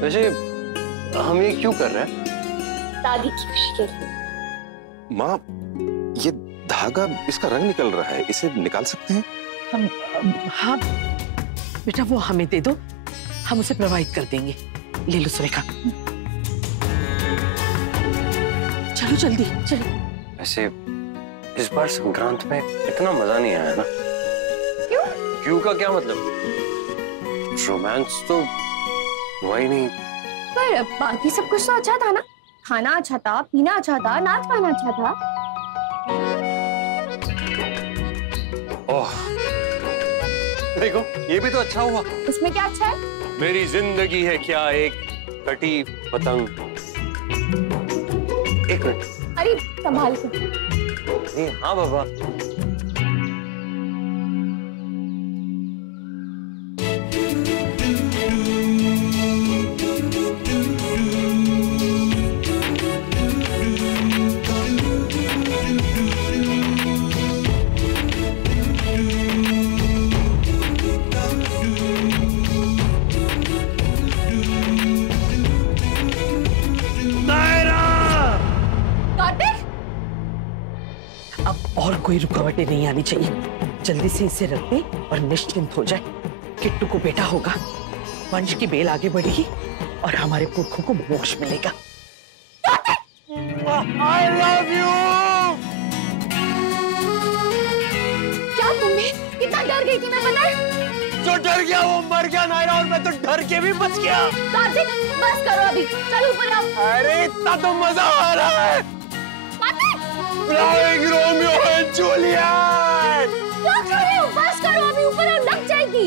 वैसे हम ये क्यों कर रहे हैं? दादी की खुशी के लिए। माँ, ये धागा, इसका रंग निकल रहा है, इसे निकाल सकते हैं? हाँ बेटा, वो हमें दे दो, हम उसे प्रोवाइड कर देंगे। ले लो सुरेखा, चलो जल्दी चलो। वैसे इस बार संक्रांत में इतना मजा नहीं आया ना। क्यों? क्यों का क्या मतलब? रोमांस तो हुआ ही नहीं। पर बाकी सब कुछ तो अच्छा था ना। खाना अच्छा था, पीना अच्छा था, नाच गाना अच्छा था। ओह, देखो ये भी तो अच्छा हुआ। इसमें क्या अच्छा है? मेरी जिंदगी है क्या एक कटी पतंग। एक मिनट। अरे संभाल के। नहीं, हाँ बाबा। और कोई रुकावटें नहीं आनी चाहिए। जल्दी से इसे रख दे और निश्चिंत हो जाए। किट्टू को बेटा होगा, वंश की बेल आगे बढ़ेगी और हमारे पुरखों को मोक्ष मिलेगा। I love you! क्या तुमने कितना डर गई थी मैं पता है? जो डर गया वो मर गया नायरा, और मैं तो डर के भी बच गया। कार्तिक बस करो अभी, चलो ऊपर आओ। अरे इतना तो मजा आ रहा है। Romeo and Juliet. क्या कर रहे हो? बस करो अभी, ऊपर आओ, लग जाएगी।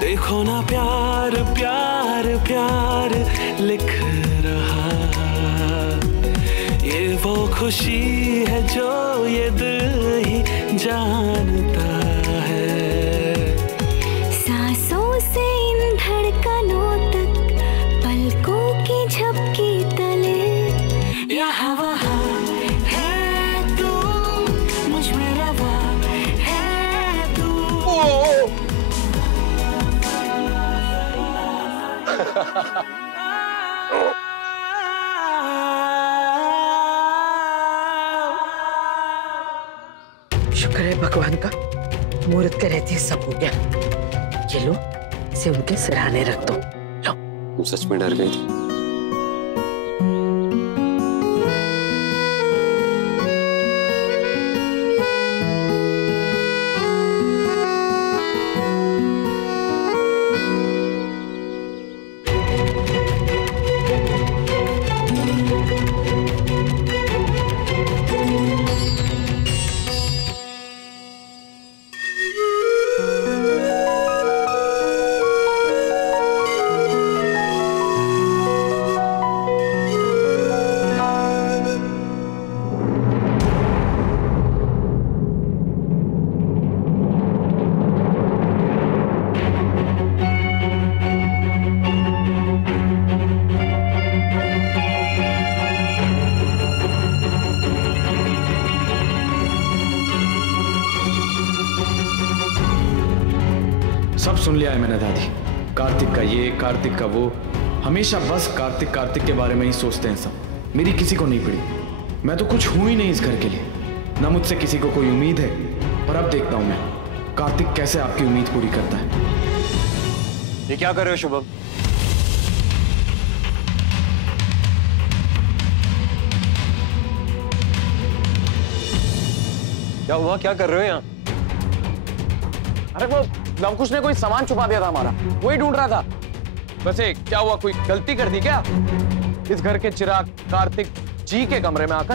देखो ना प्यार प्यार प्यार लिख रहा, ये वो खुशी है जो ये दिल ही जानता है। सांसों से इन धड़कनों तक, पलकों की झपकी तले, यहाँ वहाँ है तू, मुझ में रवा है तू। शुक्र है भगवान का, मुहूर्त के रहते सब हो गया। ये लो, इसे उनके सिरहाने रख दो। लो। तुम सच में डर गई थी? सब सुन लिया है मैंने दादी। कार्तिक का ये, कार्तिक का वो, हमेशा बस कार्तिक कार्तिक के बारे में ही सोचते हैं सब। मेरी किसी को नहीं पड़ी। मैं तो कुछ हूं ही नहीं इस घर के लिए, ना मुझसे किसी को कोई उम्मीद है। पर अब देखता हूं मैं कार्तिक कैसे आपकी उम्मीद पूरी करता है। ये क्या कर रहे हो शुभम? क्या हुआ? क्या कर रहे हो यहाँ? अरे वो लवकुश ने कोई सामान छुपा दिया था हमारा, वही ढूंढ रहा था। वैसे क्या हुआ, कोई गलती कर दी क्या इस घर के चिराग कार्तिक जी के कमरे में आकर?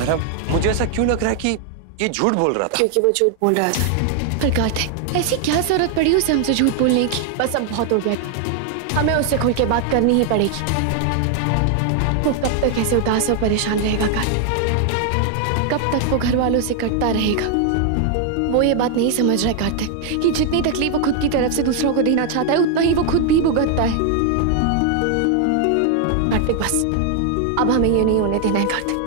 अरे मुझे ऐसा क्यों लग रहा है कि ये झूठ बोल रहा था? क्योंकि वो झूठ बोल रहा था। पर कार्तिक, ऐसी क्या जरूरत पड़ी उसे हमसे झूठ बोलने की? बस अब बहुत हो गया, हमें उससे खुल के बात करनी ही पड़ेगी। वो कब तक ऐसे उदास और परेशान रहेगा कार्तिक? कब तक वो घर वालों से कटता रहेगा? वो ये बात नहीं समझ रहा है कार्तिक कि जितनी तकलीफ वो खुद की तरफ से दूसरों को देना चाहता है उतना ही वो खुद भी भुगतता है। कार्तिक बस अब हमें ये नहीं होने देना है कार्तिक।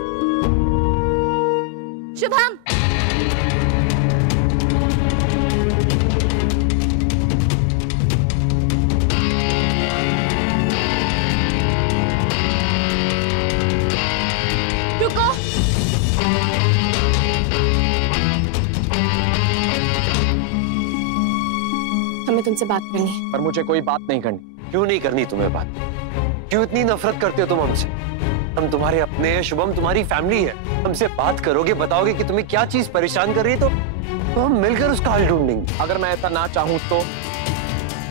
शुभम, रुको। हमें तुमसे बात करनी है। पर मुझे कोई बात नहीं करनी। क्यों नहीं करनी तुम्हें बात? क्यों इतनी नफरत करते हो तुम हमसे? हम तुम्हारे अपने हैं शुभम, तुम्हारी फैमिली है। हमसे बात करोगे, बताओगे कि तुम्हें क्या चीज परेशान कर रही है तो हम मिलकर उसका हल ढूंढेंगे। अगर मैं ऐसा ना चाहूं तो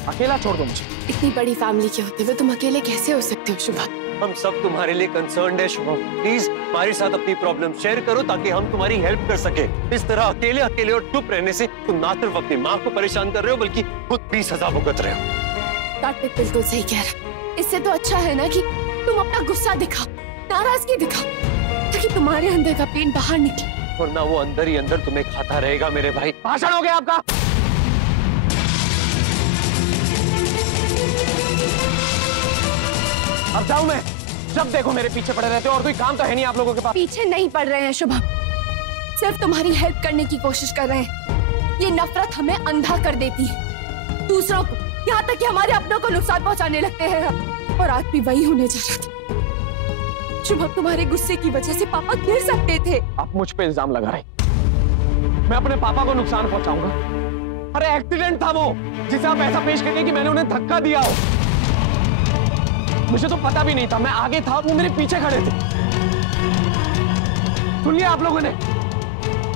अकेला छोड़ दो मुझे। इतनी बड़ी फैमिली के होते हुए तुम अकेले कैसे हो सकते हो शुभम? हम सब तुम्हारे लिए कंसर्न्ड है शुभम। प्लीज हमारे साथ अपनी प्रॉब्लम शेयर करो ताकि हम तुम्हारी हेल्प कर सके। इस तरह अकेले अकेले और चुप रहने से तुम ना सिर्फ अपनी माँ को परेशान कर रहे हो बल्कि खुद भी सजा भुगत रहे हो। कार्तिक बिल्कुल सही कह रहा। इससे तो अच्छा है ना कि तुम अपना गुस्सा दिखाओ, नाराजगी दिखाओ, ताकि तुम्हारे अंदर का पेन बाहर निकले। वरना वो अंदर ही अंदर तुम्हें खाता रहेगा मेरे भाई। भाषण हो गया आपका। अब जाऊं मैं? जब देखो मेरे पीछे पड़े रहते हो और कोई काम तो है नहीं आप लोगों के पास। पीछे नहीं पड़ रहे हैं शुभम, सिर्फ तुम्हारी हेल्प करने की कोशिश कर रहे हैं। ये नफरत हमें अंधा कर देती है, दूसरों को, यहाँ तक कि हमारे अपनों को नुकसान पहुंचाने लगते हैं हम। और आज भी वही होने जा रहा था। शुभम, तुम्हारे गुस्से की वजह से पापा गिर सकते थे। आप मुझ पे इल्जाम लगा रहे। मैं अपने पापा को नुकसान पहुंचाऊंगा? अरे एक्सीडेंट था वो, जिसे आप ऐसा पेश करेंगे कि मैंने उन्हें धक्का दिया हो। मुझे तो पता भी नहीं था, मैं आगे था, वो मेरे पीछे खड़े थे। सुन लिया आप लोगों ने?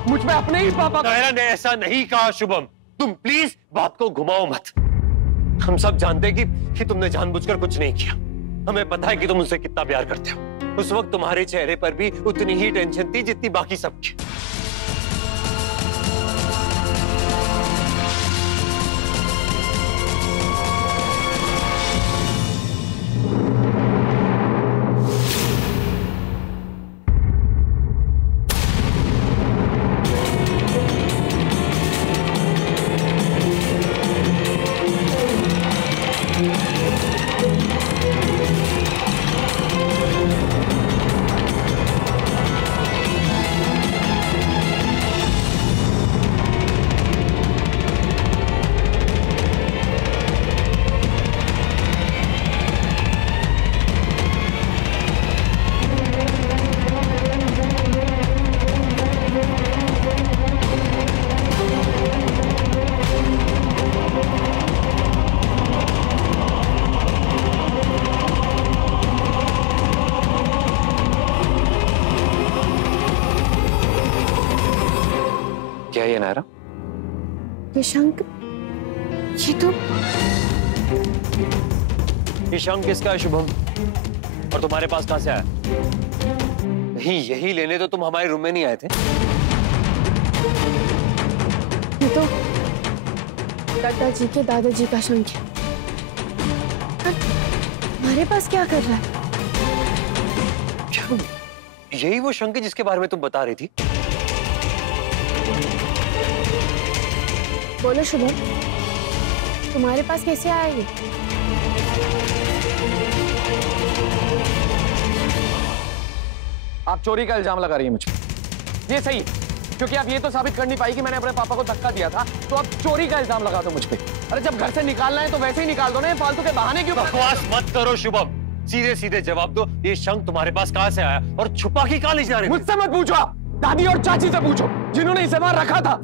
मुझ पे अपने ही पापा। तायरा ने ऐसा नहीं कहा शुभम, तुम प्लीज बात को घुमाओ मत। हम सब जानते हैं कि तुमने जानबूझकर कुछ नहीं किया। हमें पता है कि तुम उनसे कितना प्यार करते हो। उस वक्त तुम्हारे चेहरे पर भी उतनी ही टेंशन थी जितनी बाकी सबकी। क्या ये नायरा? निशंक, ये तो निशंक किसका है शुभम? और तुम्हारे पास कहां से आया? नहीं, यही लेने तो तुम हमारे रूम में नहीं आए थे। ये तो दादाजी के दादाजी का शंख है। हमारे पास क्या कर रहा है? क्या यही वो शंख है जिसके बारे में तुम बता रही थी? बोलो शुभम, तुम्हारे पास कैसे आया ये? आप चोरी का इल्जाम लगा रही है मुझ पे। ये सही है, क्योंकि आप ये तो साबित कर नहीं पाई कि मैंने अपने पापा को धक्का दिया था, तो आप चोरी का इल्जाम लगा दो मुझ पे। अरे जब घर से निकालना है तो वैसे ही निकाल दो ना, फालतू के बहाने क्यों? बकवास मत करो शुभम, सीधे सीधे जवाब दो। ये शंख तुम्हारे पास कहां से आया और छुपा के कहां ले जा रहे? मुझसे मत पूछो, आप दादी और चाची से पूछो जिन्होंने इसे वहां रखा था।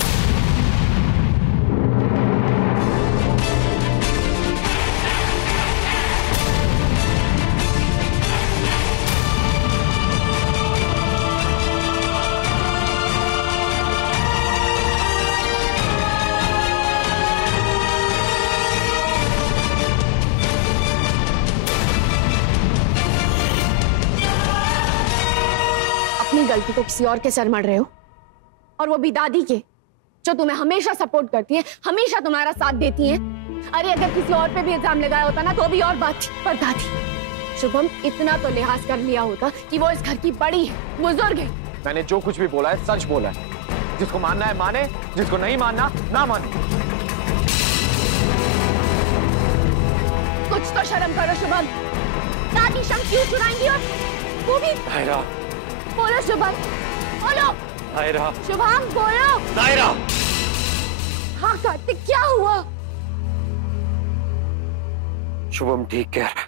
अपनी गलती को किसी और के सर मढ़ रहे हो, और वो भी दादी के, जो तुम्हें हमेशा सपोर्ट करती है, हमेशा तुम्हारा साथ देती है। अरे अगर किसी और पे भी इल्जाम लगाया होता ना तो भी और बात थी, पर दादी, शुभम इतना तो लिहाज कर लिया होता कि वो इस घर की बड़ी है, बुजुर्ग है। मैंने जो कुछ भी बोला है सच बोला है। जिसको मानना है माने, जिसको नहीं मानना ना माने। कुछ तो शर्म करो शुभम। दादी शम क्यों चुराएंगी और वो भी? नायरा, बोलो शुभम, बोलो। नायरा, शुभम बोलो। नायरा। हाँ कार्तिक, क्या हुआ? शुभम ठीक कह रहा है।